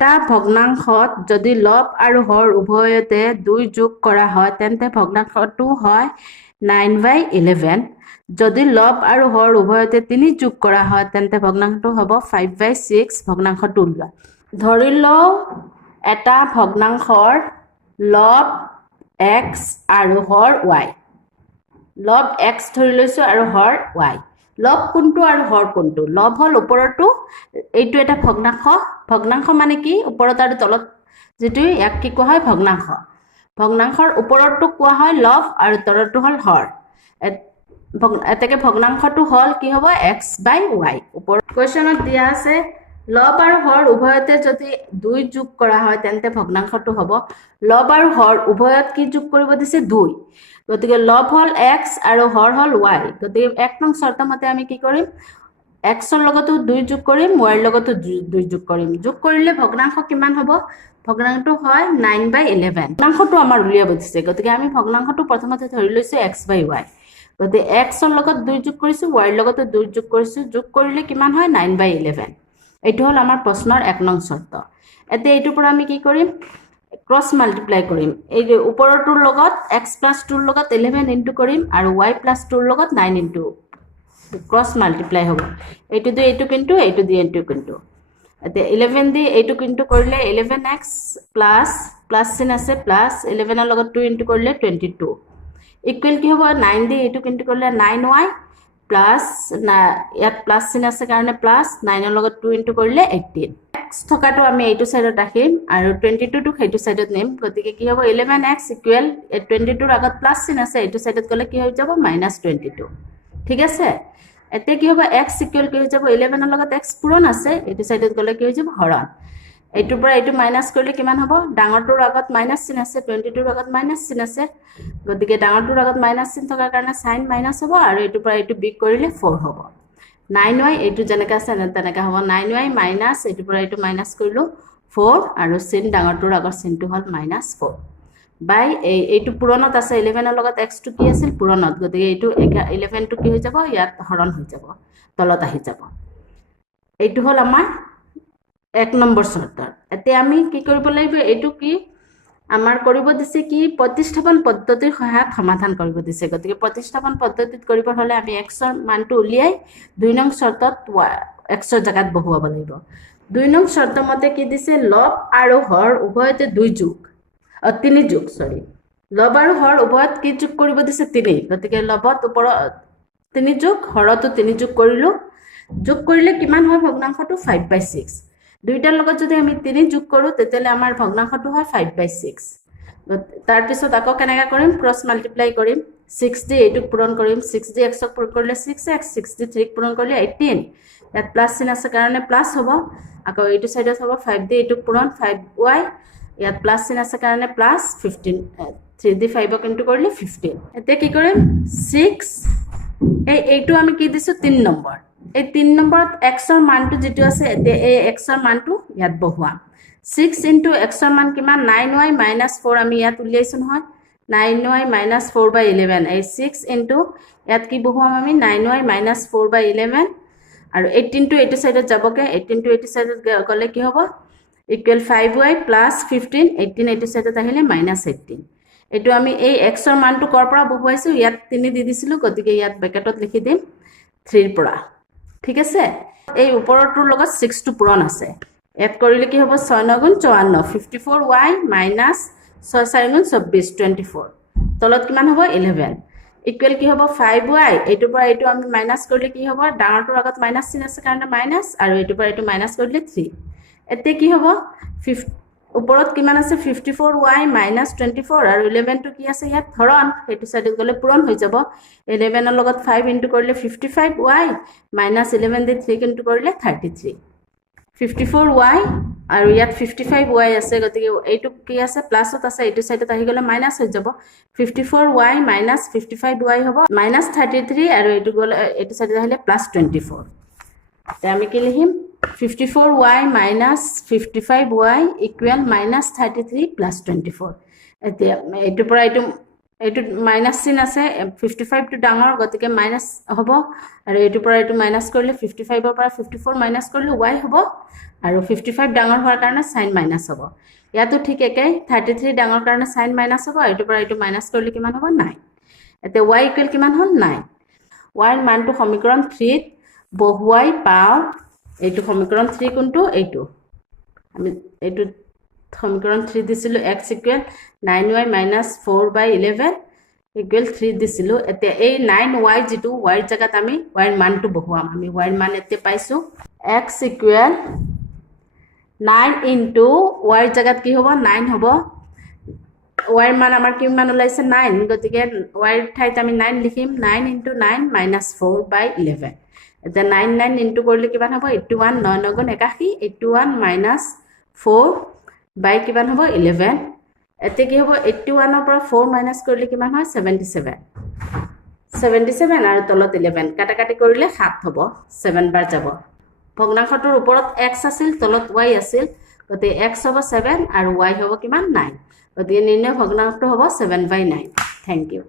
এটা ভগ্নাংশত যদি লব আৰু হৰ উভয়তে 2 যোগ কৰা হয় তেন্তে ভগ্নাংশটো হয় 9/11 যদি লব আৰু হৰ উভয়তে 3 যোগ কৰা হয় তেন্তে ভগ্নাংশটো হ'ব 5/6 ভগ্নাংশটো উলিওৱা ধৰি লও এটা ভগ্নাংশৰ লব x আৰু হৰ y লব x ধৰি লৈছো আৰু হৰ y লব কোনটো আৰু হৰ কোনটো লব হল ওপৰটো এইটো এটা ভগ্নাংশ ভগ্নাংশ মানে কি ওপৰত আৰু তলত যেটো এক কি কোৱা হয় ভগ্নাংশ ভগ্নাংশৰ ওপৰটো কোৱা হয় লব আৰু তলৰটো হল হৰ এতেকে ভগ্নাংশটো হল কি হ'ব x/y ওপৰ কোৱেশ্চনত দিয়া আছে লব আৰু হৰ উভয়তে যদি 2 যোগ কৰা হয় তেন্তে ভগ্নাংশটো হ'ব লব আৰু হৰ উভয়ত কি যোগ কৰিব দিছে 2 গতিকে লব হল x আৰু হৰ হল y গতিকে এক নং শৰ্ত মতে আমি কি কৰিম x ৰ লগতো 2 যোগ কৰিম y ৰ লগতো 2 যোগ কৰিম যোগ কৰিলে ভগ্নাংশ কিমান হ'ব ভগ্নাংশটো হয় 9/11 ভগ্নাংশটো আমাৰ উলিয়াব দিছে গতিকে আমি ভগ্নাংশটো প্ৰথমতে ধৰি লৈছো x/y গতিকে x ৰ লগত 2 যোগ কৰিছো y ৰ লগতো 2 যোগ কৰিছো যোগ কৰিলে কিমান হয় 9/11 এইটো হল আমাৰ প্ৰশ্নৰ এক নং শৰ্ত এতে এইটোৰ পৰা আমি কি কৰিম ক্ৰস মাল্টিপ্লাই কৰিম এই যে ওপৰটোৰ লগত x + 2 ৰ লগত 11 ইনটু কৰিম আৰু y + 2 ৰ লগত 9 ইনটু ক্ৰস মাল্টিপ্লাই হ'ব এইটো দি এইটো কিন্তু এইটো দি এইটো কিন্তু এতে 11 দি এইটো কিন্তু কৰিলে 11x প্লাস চিন আছে প্লাস 11 ৰ লগত 2 ইনটু কৰিলে 22 ইকুৱেল কি হ'ব 9 দি এইটো কিন্তু কৰিলে 9y প্লাস ইয়াত প্লাস চিন আছে কাৰণে প্লাস 9 ৰ লগত 2 ইনটু কৰিলে 18 x থকাটো আমি এইটো সাইডত ৰাখিম আৰু 22 টো সেইটো সাইডত নেম গতিকে কি হ'ব 11x ইকুৱেল 22 ৰ আগত প্লাস চিন আছে এইটো সাইডত গলে কি হৈ যাব -22 ঠিক আছে এতে কি হ'ব x ইকুৱেল কি হৈ যাব 11 ৰ লগত x পূৰণ আছে এইটো সাইডত গলে কি হৈ যাব হৰণ এইটোৰ পৰা এইটো মাইনাস কৰিলে কিমান হ'ব ডাঙৰটোৰ আগত মাইনাস চিন আছে 22 ৰ আগত মাইনাস চিন আছে গতিকে ডাঙৰটোৰ আগত মাইনাস চিন থকাৰ কাৰণে সাইন মাইনাস হ'ব আৰু এইটোৰ পৰা এইটো বিগ কৰিলে 4 হ'ব 9y এইটো যেনেকা আছে তেনেকা হ'ব 9y মাইনাস এইটোৰ পৰা এইটো মাইনাস কৰিলো 4 আৰু চিন ডাঙৰটোৰ আগত চিনটো হল -4 বাই এইটো পূৰণত আছে 11 ৰ লগত x টো কি আছিল পূৰণত গতিকে এইটো 11 টো কি হৈ যাব ইয়াত হৰণ হৈ যাব তলত আহি যাব এইটো হল আমাৰ এক নম্বৰ শৰ্ত এতে আমি কি কৰিব লাগিব এইটো কি আমাৰ কৰিব দিছে কি প্ৰতিস্থাপন পদ্ধতিৰ সহায়ত সমাধান কৰিব দিছে গতিকে প্ৰতিস্থাপন পদ্ধতিত কৰিব হলে আমি x ৰ মানটো উলিয়াই 2 নং শৰ্তত x ৰ জাগাত বহুৱাব লাগিব 2 নং শৰ্ত মতে কি দিছে লব আৰু হৰ উভয়তে 2 যোগ 3 যোগ সৰি লব আৰু হৰ উভয়ত কি যোগ কৰিব দিছে 3 গতিকে লবত ওপৰত 3 যোগ হৰতো 3 যোগ কৰিলো যোগ কৰিলে কিমান হয় ভগ্নাংশটো 5/6 দুইটাৰ লগত যদি আমি 3 যোগ কৰো তেতিয়ালে আমাৰ ভগ্নাংশটো হয় 5/6 তাৰ পিছত আকৌ কেনেকা কৰিম ক্ৰস মাল্টিপ্লাই কৰিম 6 দি এইটো পূৰণ কৰিম 6 দি x ক পূৰণ কৰিলে 6x 63 ক পূৰণ কৰিলে 18 ইয়াত প্লাস চিন আছে কাৰণে প্লাস হ'ব আকৌ এইটো সাইডত হ'ব 5 দি এইটো পূৰণ 5y ইয়াত প্লাস চিন আছে কাৰণে প্লাস 15 3 দি 5 ক ইনটু কৰিলে 15 এতে কি কৰিম 6 এইটো আমি কি দিছো 3 নম্বৰ এই 3 নম্বৰত x ৰ মানটো যেটো আছে এতে এই x ৰ মানটো ইয়াত বহুৱা 6 ইনটু x ৰ মান কিমান 9y - 4 আমি ইয়াত উলিয়াইছো নহয় 9y - 4/11 এই 6 ইনটু ইয়াত কি বহুৱাম আমি 9y - 4/11 আৰু 18 টো এইটো সাইডত যাবকে 18 টো এইটো সাইডত গলে কি হ'ব ইকুৱেল 5y + 15 18 এইটো সাইডত আহিলে -18 এটো আমি এই x ৰ মানটো কৰ পৰা বহুৱাইছো ইয়াত 3 দি দিছিলো গতিকে ইয়াত ব্ৰেকেটত লিখি দিম 3 ৰ পৰা ঠিক আছে এই ওপৰটোৰ লগত 6 টো পূৰণ আছে এড কৰিলে কি হ'ব 6 × 9 = 54 54y - 6 4 × 24 24 তলত কিমান হ'ব 11 ইকুৱেল কি হ'ব 5y এইটোৰ পৰা এইটো আমি মাইনাস কৰিলে কি হ'ব ডাঙৰটোৰ আগত মাইনাস চিন আছে কাৰণে মাইনাস আৰু এইটোৰ পৰা এইটো মাইনাস কৰিলে 3 এতে কি হ'ব ওপৰত কিমান আছে 54y - 24 আৰু 11 টো কি আছে ইয়াত হৰণ হেতু সাইডত গলে পূৰণ হৈ যাব 11 ৰ লগত 5 ইনটু কৰিলে 55y - 11 দি 3 ইনটু কৰিলে 33 54y আৰু ইয়াত 55y আছে গতিকে এইটো কি আছে প্লাসত আছে এইটো সাইডত আহি গলে মাইনাস হৈ যাব 54y - 55y হ'ব -33 আৰু এইটো গলে এইটো সাইডত আহিলে +24 তে আমি কি লিখিম 54y - 55y = -33 + 24 এতিয়া এইটো পৰা এইটো এইটো মাইনাছ চিন আছে 55 টো ডাঙৰ গতিকে মাইনাছ হ'ব আৰু এইটোৰ পৰা এইটো মাইনাছ কৰিলে 55 ৰ পৰা 54 মাইনাছ কৰিলে y হ'ব আৰু 55 ডাঙৰ হোৱাৰ কাৰণে সাইন মাইনাছ হ'ব ইয়াতো ঠিক একেই 33 ডাঙৰ কাৰণে সাইন মাইনাছ হ'ব এইটোৰ পৰা এইটো মাইনাছ কৰিলে কিমান হ'ব 9 এতে y ইকুৱেল কিমান হ'ল 9 y ৰ মানটো সমীকৰণ 3 ত বহুৱাই পাও এইটো সমীকৰণ 3 কোনটো এইটো আমি এইটো সমীকৰণ 3 দিছিলো x ইকুৱেল 9y - 4/11 ইকুৱেল 3 দিছিলো এতে এই 9y যেটো y ৰ জায়গাত আমি y ৰ মানটো বহুৱাম আমি y ৰ মান এতে পাইছো x ইকুৱেল 9 ইনটু y ৰ জায়গাত কি হ'ব 9 হ'ব y ৰ মান আমাৰ কিমান ওলাইছে 9 গতিকে y ৰ ঠাইত আমি 9 লিখিম 9 ইনটু 9 - 4/11 এতে 9 9 ইনটু কৰিলে কিমান হ'ব 81 9 9 গুণ 81 81 - 4 বাই কিমান হ'ব 11 এতে কি হ'ব 81 ৰ পৰা 4 মাইনাস কৰিলে কিমান হয় 77 77 আৰু তলত 11 কাটাকাটি কৰিলে 7 হ'ব 7 বাৰ যাব ভগ্নাংশটোৰ ওপৰত x আছিল তলত y আছিল গতিকে x হ'ব 7 আৰু y হ'ব কিমান 9 গতিকে নিৰ্ণয় ভগ্নাংশটো হ'ব 7/9 থ্যাংক ইউ